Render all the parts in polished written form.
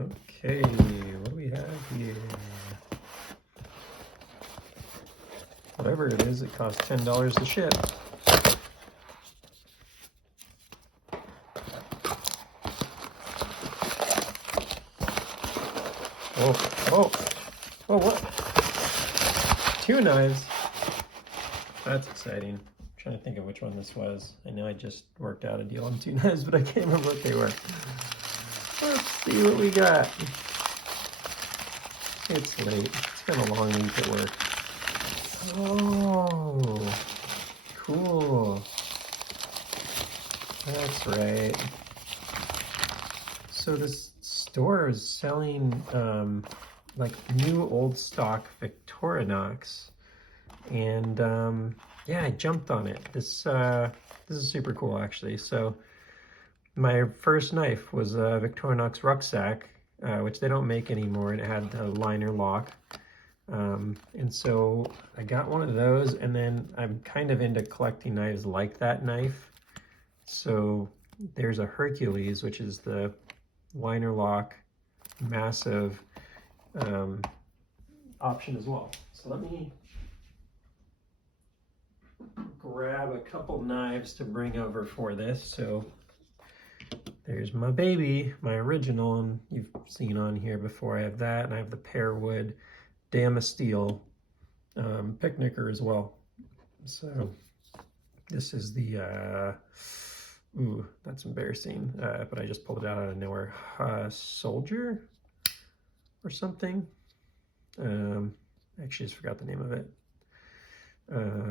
Okay, what do we have here? Whatever it is, it costs $10 to ship. Oh, what? 2 knives. That's exciting. I'm trying to think of which one this was. I know I just worked out a deal on 2 knives, but I can't remember what they were. Let's see what we got. It's late. It's been a long week at work. Oh, cool. That's right. So this store is selling like new old stock Victorinox, and yeah, I jumped on it. This is super cool actually. So my first knife was a Victorinox Rucksack, which they don't make anymore, and it had a liner lock. And so I got one of those, and then I'm kind of into collecting knives like that knife. So there's a Hercules, which is the liner lock, massive option as well. So let me grab a couple knives to bring over for this. So there's my baby, my original, and you've seen on here before. I have that, and I have the Pearwood Damasteel picnicker as well. So this is the ooh, that's embarrassing, but I just pulled it out of nowhere. Soldier or something. I actually just forgot the name of it.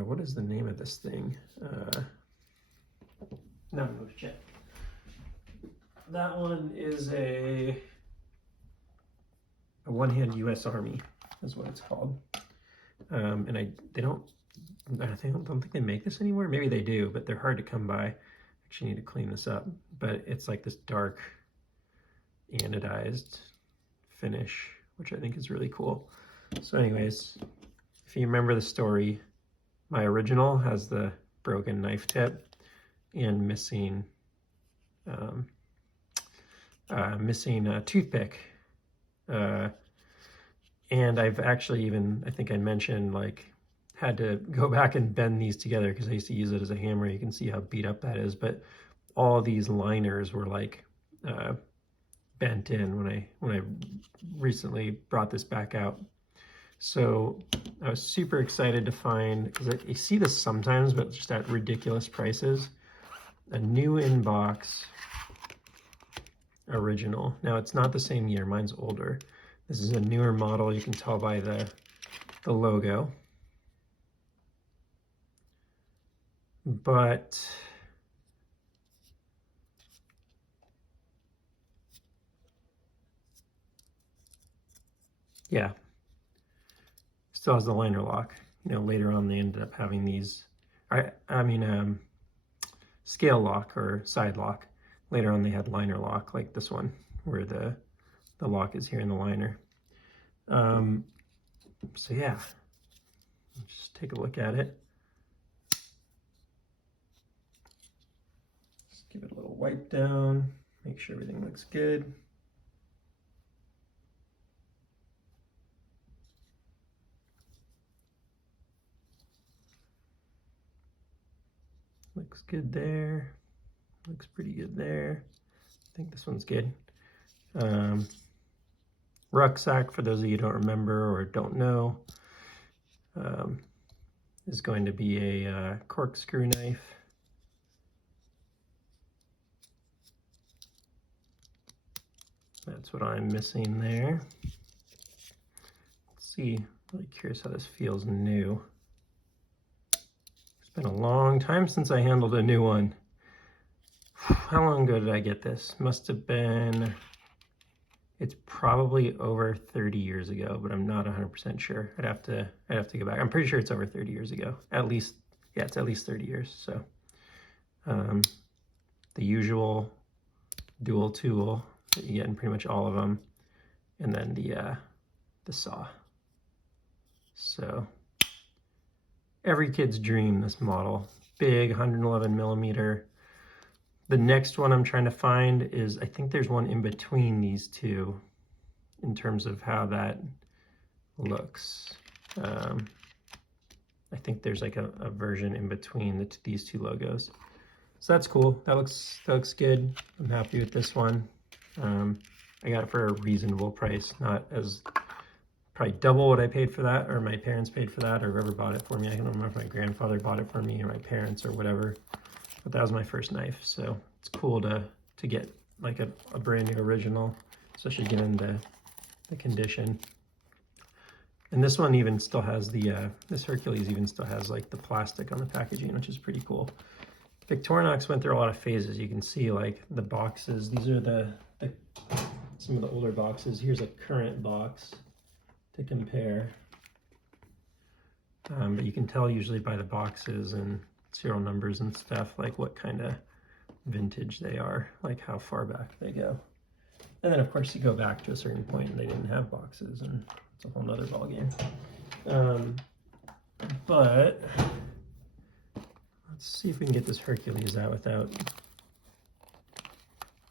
What is the name of this thing? Now I'm going to check. That one is a one-hand U.S. Army is what it's called. And I don't think they make this anymore. Maybe they do, but they're hard to come by. Actually need to clean this up. But it's like this dark anodized finish, which I think is really cool. So anyways, if you remember the story, my original has the broken knife tip and missing a toothpick. And I've actually even, I think I mentioned, like, had to go back and bend these together because I used to use it as a hammer. You can see how beat up that is, but all these liners were like bent in when I recently brought this back out. So I was super excited to find, because you see this sometimes, but just at ridiculous prices, a new in-box original. Now it's not the same year, mine's older. This is a newer model, you can tell by the logo. But yeah, still has the liner lock. You know, later on they ended up having these, scale lock or side lock. Later on they had liner lock, like this one, where the lock is here in the liner. So yeah, just take a look at it. Just give it a little wipe down, make sure everything looks good. Looks good there. Looks pretty good there. I think this one's good. Rucksack, for those of you who don't remember or don't know, is going to be a corkscrew knife. That's what I'm missing there. Let's see, really curious how this feels new. It's been a long time since I handled a new one. How long ago did I get this? Must have been, it's probably over 30 years ago, but I'm not 100% sure. I'd have to go back. I'm pretty sure it's over 30 years ago. At least, yeah, it's at least 30 years. So the usual dual tool that you get in pretty much all of them, and then the saw. So every kid's dream, this model. Big 111 millimeter. The next one I'm trying to find is, I think there's one in between these two. in terms of how that looks. I think there's like a version in between these two logos. So that's cool. That looks good. I'm happy with this one. I got it for a reasonable price, not as probably double what I paid for that, or my parents paid for that, or whoever bought it for me. I don't remember if my grandfather bought it for me or my parents or whatever. But that was my first knife, so it's cool to get like a brand new original, especially given the condition. And this one even still has this Hercules even still has like the plastic on the packaging, which is pretty cool. Victorinox went through a lot of phases. You can see like the boxes. These are some of the older boxes. Here's a current box to compare. But you can tell usually by the boxes and serial numbers and stuff, like what kind of vintage they are, like how far back they go. And then of course you go back to a certain point and they didn't have boxes, and it's a whole nother ballgame. But let's see if we can get this Hercules out without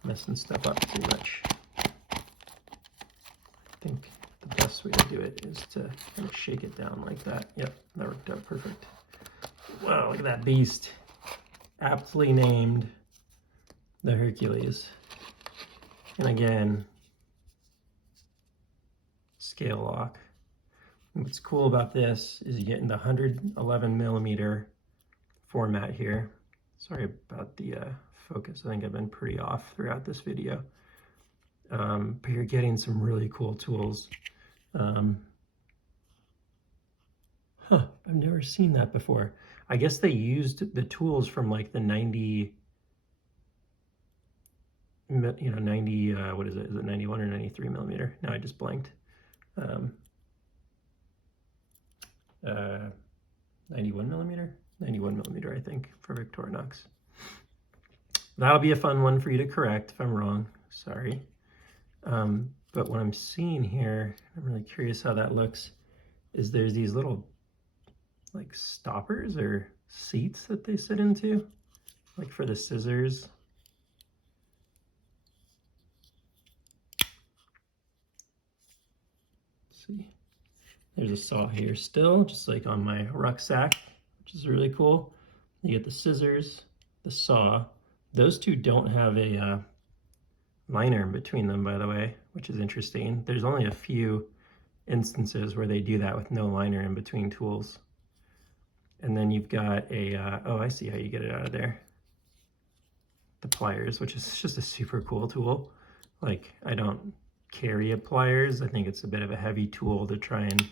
messing stuff up too much. I think the best way to do it is to kind of shake it down like that. Yep, that worked out perfect. Wow, look at that beast. Aptly named the Hercules. And again, scale lock. And what's cool about this is you get in the 111 millimeter format here. Sorry about the focus. I think I've been pretty off throughout this video. But you're getting some really cool tools. I've never seen that before. I guess they used the tools from like the 90, what is it? Is it 91 or 93 millimeter? No, I just blanked. 91 millimeter? 91 millimeter, I think, for Victorinox. That'll be a fun one for you to correct if I'm wrong. Sorry. But what I'm seeing here, I'm really curious how that looks, is there's these little like stoppers or seats that they sit into, like for the scissors. Let's see, there's a saw here still, just like on my rucksack, which is really cool. You get the scissors, the saw. Those two don't have a liner in between them, by the way, which is interesting. There's only a few instances where they do that with no liner in between tools. And then you've got a, oh, I see how you get it out of there. The pliers, which is just a super cool tool. Like, I don't carry a pliers. I think it's a bit of a heavy tool to try and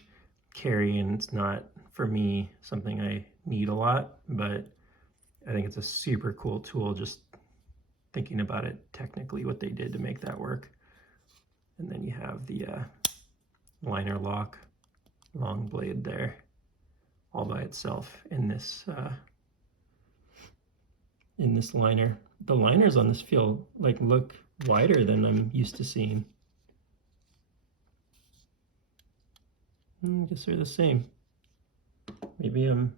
carry, and it's not, for me, something I need a lot, but I think it's a super cool tool, just thinking about it technically, what they did to make that work. And then you have the liner lock, long blade there, all by itself in this liner. The liners on this feel like look wider than I'm used to seeing. I guess they're the same. Maybe I'm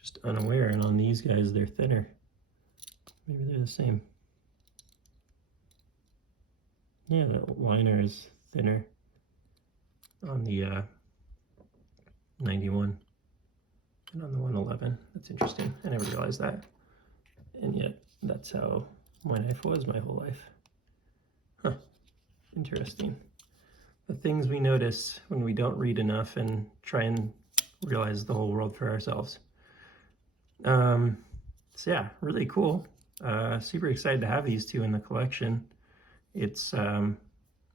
just unaware, and on these guys they're thinner. Maybe they're the same. Yeah, the liner is thinner on the 91 and on the 111. That's interesting. I never realized that. And yet, that's how my knife was my whole life. Huh. Interesting. The things we notice when we don't read enough and try and realize the whole world for ourselves. So yeah, really cool. Super excited to have these two in the collection. It's I'm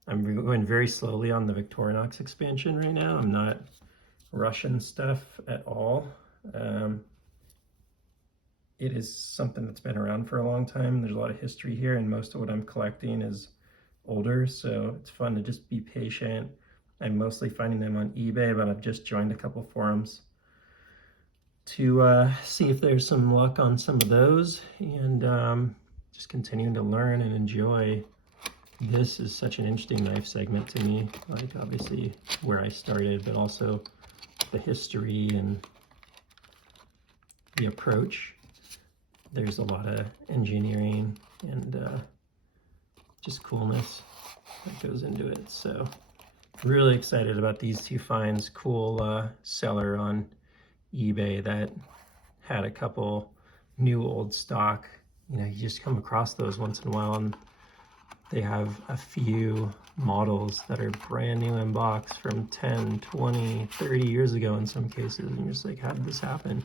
going very slowly on the Victorinox expansion right now. I'm not rushing stuff at all. It is something that's been around for a long time. There's a lot of history here, and most of what I'm collecting is older, so it's fun to just be patient. I'm mostly finding them on eBay, but I've just joined a couple forums to see if there's some luck on some of those, and just continuing to learn and enjoy. This is such an interesting knife segment to me, like obviously where I started, but also the history and the approach. There's a lot of engineering and just coolness. that goes into it. So really excited about these two finds. Cool seller on eBay that had a couple new old stock. You know, you just come across those once in a while, and they have a few models that are brand new in box from 10, 20, 30 years ago in some cases, and you're just like, how did this happen?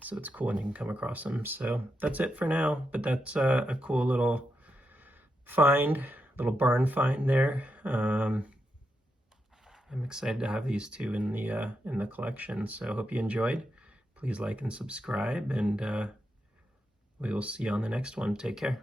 So it's cool when you can come across them. So that's it for now, but that's a cool little find, little barn find there. I'm excited to have these two in the collection. So I hope you enjoyed. Please like and subscribe, and we will see you on the next one. Take care.